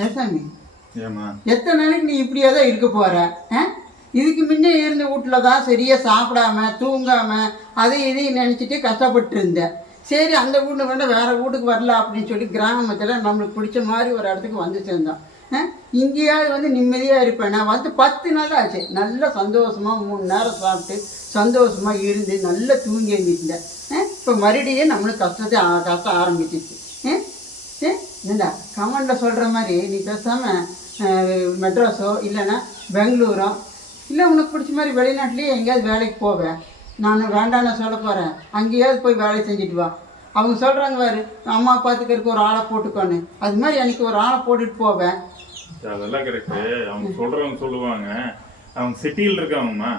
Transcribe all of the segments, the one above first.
ஏசாமி ஏமா எத்தனை நாளைக்கு நீ இப்படியே தான் இருக்க போற? ஆ? இதுக்கு முன்னே இருந்த வீட்டில் தான் சரியாக சாப்பிடாம தூங்காம அதை இதையும் நினச்சிட்டு கஷ்டப்பட்டு இருந்தேன் சரி அந்த வீடு வேண்டாம் வேற வீட்டுக்கு வரல அப்படின்னு சொல்லி கிராமத்தில் நம்மளுக்கு பிடிச்ச மாதிரி ஒரு இடத்துக்கு வந்து சேர்ந்தோம்? இங்கேயாவது வந்து நிம்மதியாக இருப்பேன். நான் வந்து பத்து நாள் ஆச்சு. நல்ல சந்தோஷமாக மூணு நேரம் சாப்பிட்டு சந்தோஷமாக இருந்து நல்லா தூங்கி எழுந்திருந்தேன் இப்போ மறுபடியும் நம்மளுக்கு கஷ்டத்தை கஷ்டம் ஆரம்பிச்சிச்சு என்னடா கமெண்டில் சொல்கிற மாதிரி நீ பேசாமல் மெட்ராஸோ இல்லைன்னா பெங்களூரோ இல்லை உனக்கு பிடிச்ச மாதிரி வெளிநாட்டிலேயே எங்கேயாவது வேலைக்கு போவேன் நான் வேண்டாம்னு சொல்ல போகிறேன் அங்கேயாவது போய் வேலை செஞ்சுட்டு வா. அவங்க சொல்கிறாங்க பாரு அம்மா பார்த்துக்கிறதுக்கு ஒரு ஆளை போட்டுக்கோன்னு. அது மாதிரி எனக்கு ஒரு ஆளை போட்டுட்டு போவேன் அதெல்லாம் கரெக்டு அவங்க சொல்கிறவங்க சொல்லுவாங்க. அவங்க சிட்டியில் இருக்காங்கம்மா.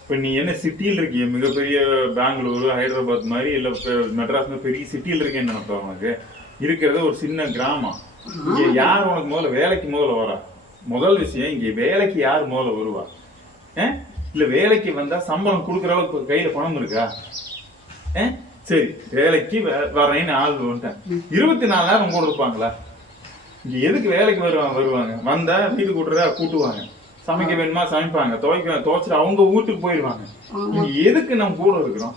இப்போ நீ என்ன சிட்டியில் இருக்கிய? மிகப்பெரிய பெங்களூரு ஹைதராபாத் மாதிரி இல்லை மெட்ராஸ் பெரிய சிட்டியில் இருக்கேன்னு நினைப்பா உனக்கு. இருக்கிறது ஒரு சின்ன கிராமம். இங்க யார் உனக்கு முதல்ல வேலைக்கு முதல்ல வரா? முதல் விஷயம் இங்க வேலைக்கு யார் முதல்ல வருவா? இல்ல வேலைக்கு வந்தா சம்பளம் கொடுக்குற அளவுக்கு கையில பணம் இருக்கா? சரி வேலைக்கு வரேன்னு ஆள் வந்துட்டேன். இருபத்தி நாலு நேரம் கூட இருப்பாங்களா? இங்க எதுக்கு வேலைக்கு வருவாங்க வருவாங்க? வந்தா வீடு கூட்டுறதா கூட்டுவாங்க. சமைக்க வேணுமா சமைப்பாங்க. துவைக்க துவைச்சிட்டு அவங்க வீட்டுக்கு போயிடுவாங்க. இங்க எதுக்கு நம்ம கூட இருக்கிறோம்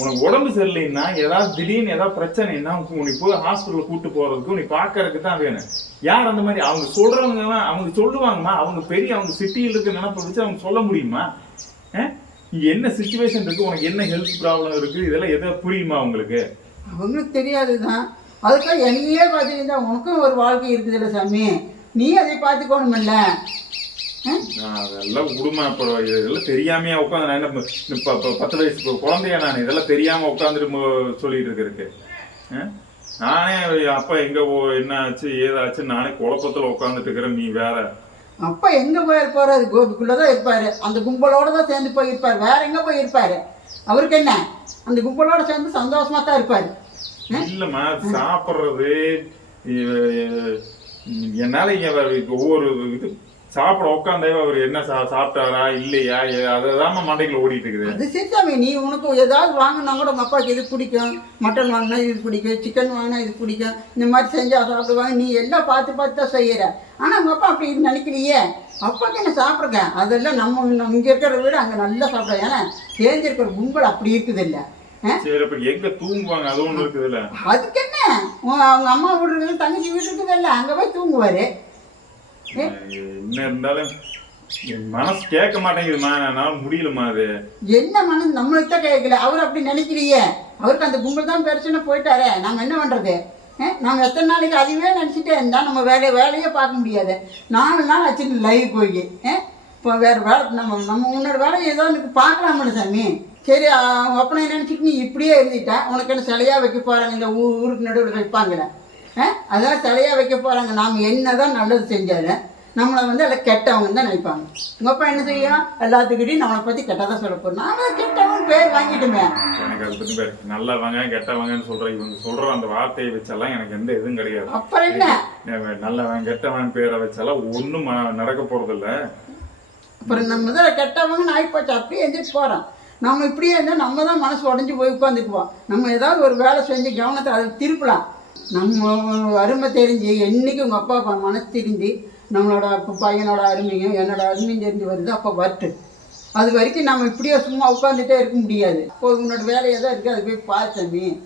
உனக்கு உடம்பு சரியில்லைன்னா ஏதாவது திடீர்னு ஏதாவது பிரச்சனைன்னா உனக்கு போய் ஹாஸ்பிட்டல் கூட்டு போறதுக்கு நீ பாக்கறதுக்கு தான் வேணும். யார் அந்த மாதிரி? அவங்க சொல்றவங்க அவங்க சொல்லுவாங்கம்மா. அவங்க பெரிய அவங்க சிட்டியில் இருக்க நினைப்ப வச்சு அவங்க சொல்ல முடியுமா? என்ன சுச்சுவேஷன் இருக்கு? உனக்கு என்ன ஹெல்த் ப்ராப்ளம் இருக்கு? இதெல்லாம் எதை புரியுமா உங்களுக்கு? அவங்களுக்கு தெரியாது தான் அதுக்காக என்னையே பார்த்தீங்கன்னா உனக்கும் ஒரு வாழ்க்கை இருக்குதுல்ல சாமி. நீ அதை பார்த்துக்கணுமில்ல. அதெல்லாம் விடுமா இப்போ இதெல்லாம் தெரியாமையா உட்காந்து நான் என்ன இப்ப பத்து வயசு குழந்தையா நான் இதெல்லாம் தெரியாம உட்காந்துட்டு சொல்லிட்டு இருக்கிறதுக்கு? நானே அப்பா எங்க போ- என்ன ஆச்சு ஏதாச்சு நானே குழப்பத்துல உட்காந்துட்டு இருக்கிறேன் நீ வேற. அப்பா எங்கே போயிருப்பாரு அது கோபிக்குள்ளே தான் இருப்பார். அந்த கும்பலோட தான் சேர்ந்து போயிருப்பார் வேற எங்கே போயிருப்பாரு அவருக்கு என்ன? அந்த கும்பலோட சேர்ந்து சந்தோஷமா தான் இருப்பார் இல்லம்மா சாப்பிடுறது என்னால இங்க ஒவ்வொரு இது சாப்பிட உட்காந்தே அவர் என்ன சா சாப்பிட்டாரா இல்லையா? அதான் மண்டைக்குள்ள ஓடிட்டு இருக்குது அது சரி சாமி நீ உனக்கு ஏதாவது வாங்கினா கூட உங்கள் அப்பாவுக்கு இது பிடிக்கும். மட்டன் வாங்கினா இது பிடிக்கும் சிக்கன் வாங்கினா இது பிடிக்கும். இந்த மாதிரி செஞ்சால் சாப்பிடுவாங்க. நீ எல்லாம் பார்த்து பார்த்து தான் செய்கிற ஆனால் உங்கள் அப்பா அப்படி நினைக்கலையே. அப்பாக்கு என்ன சாப்பிடுங்க? அதெல்லாம் நம்ம இங்கே இருக்கிறத விட அங்கே நல்லா சாப்பிடுவோம் ஏன்னா தேர்ந்திருக்கிற கும்பல் அப்படி இருக்குது இல்லை சரி அப்ப எங்க தூங்குவாங்க? அது ஒண்ணு இருக்குதுல்ல. அதுக்கு என்ன? அவங்க அம்மா வீடு இருக்குது தங்கச்சி வீடு இருக்குதுல்ல. அங்கே போய் தூங்குவார். என்ன இருந்தாலும் மனசு கேட்க மாட்டேங்குதுமா என்னால முடியலமா அது. என்ன மனசு? நம்மளுக்கு தான் கேட்கல. அவர் அப்படி நினைக்கிறியே அவருக்கு அந்த கும்பல் தான் பெருசுன்னு போயிட்டாரே. நாங்கள் என்ன பண்ணுறது நாங்கள் எத்தனை நாளைக்கு அதுவே நினச்சிட்டே இருந்தால் நம்ம வேலையை வேலையே பார்க்க முடியாது. நாலு நாள் ஆச்சு லைவ் போய். இப்போ வேறு வேலை நம்ம நம்ம உன்னோட வேலையை ஏதோ எனக்கு பார்க்கலாம்ல சாமி. சரி அவங்க நினச்சிட்டு நீ இப்படியே இருந்துட்டா உனக்கு என்ன சிலையாக வைக்க போகிறாங்க இந்த ஊருக்கு நடுவில் வைப்பாங்களே. அதான் சிலையாக வைக்க போகிறாங்க நாம் என்ன தான் நல்லது செஞ்சாலும் நம்மளை வந்து எல்லாம் கெட்டவங்க தான் நினைப்பாங்க. உங்கள் அப்பா என்ன செய்யும்? எல்லாத்துக்கிட்டையும் நம்மளை பற்றி கெட்டதாக சொல்ல போகிறோம் நானும் கெட்டவன் பேர் வாங்கிட்டுமே. எனக்கு அதை பத்தி பேர் நல்லவங்க கெட்டவங்கன்னு சொல்ற இவங்க சொல்ற அந்த வார்த்தையை வச்செல்லாம் எனக்கு எந்த இதுவும் கிடையாது. அப்புறம் என்ன? நல்லவன் கெட்டவன் பேரை வச்செல்லாம் ஒண்ணும் ம- நடக்க போறது இல்ல அப்புறம் நம்ம தான் கெட்டவங்கன்னு ஆகிப்போச்சு அப்படியே எந்திரிச்சு போகிறோம் நம்ம இப்படியே இருந்தால் நம்ம தான் மனசு உடஞ்சி போய் உட்காந்துக்குவோம் நம்ம ஏதாவது ஒரு வேலை செஞ்சு கவனத்தை அதை திருப்பலாம். நம்ம அருமை தெரிஞ்சு என்றைக்கு உங்கள் அப்பா அப்பா மனசு தெரிஞ்சு நம்மளோட பையனோட அருமையும் என்னோட அருமையும் தெரிஞ்சு வருது அப்போ வரட்டு. அது வரைக்கும் நம்ம இப்படியே சும்மா உட்காந்துட்டே இருக்க முடியாது. இப்போ உன்னோட வேலையாக தான் இருக்குது அது போய் பார்த்தமே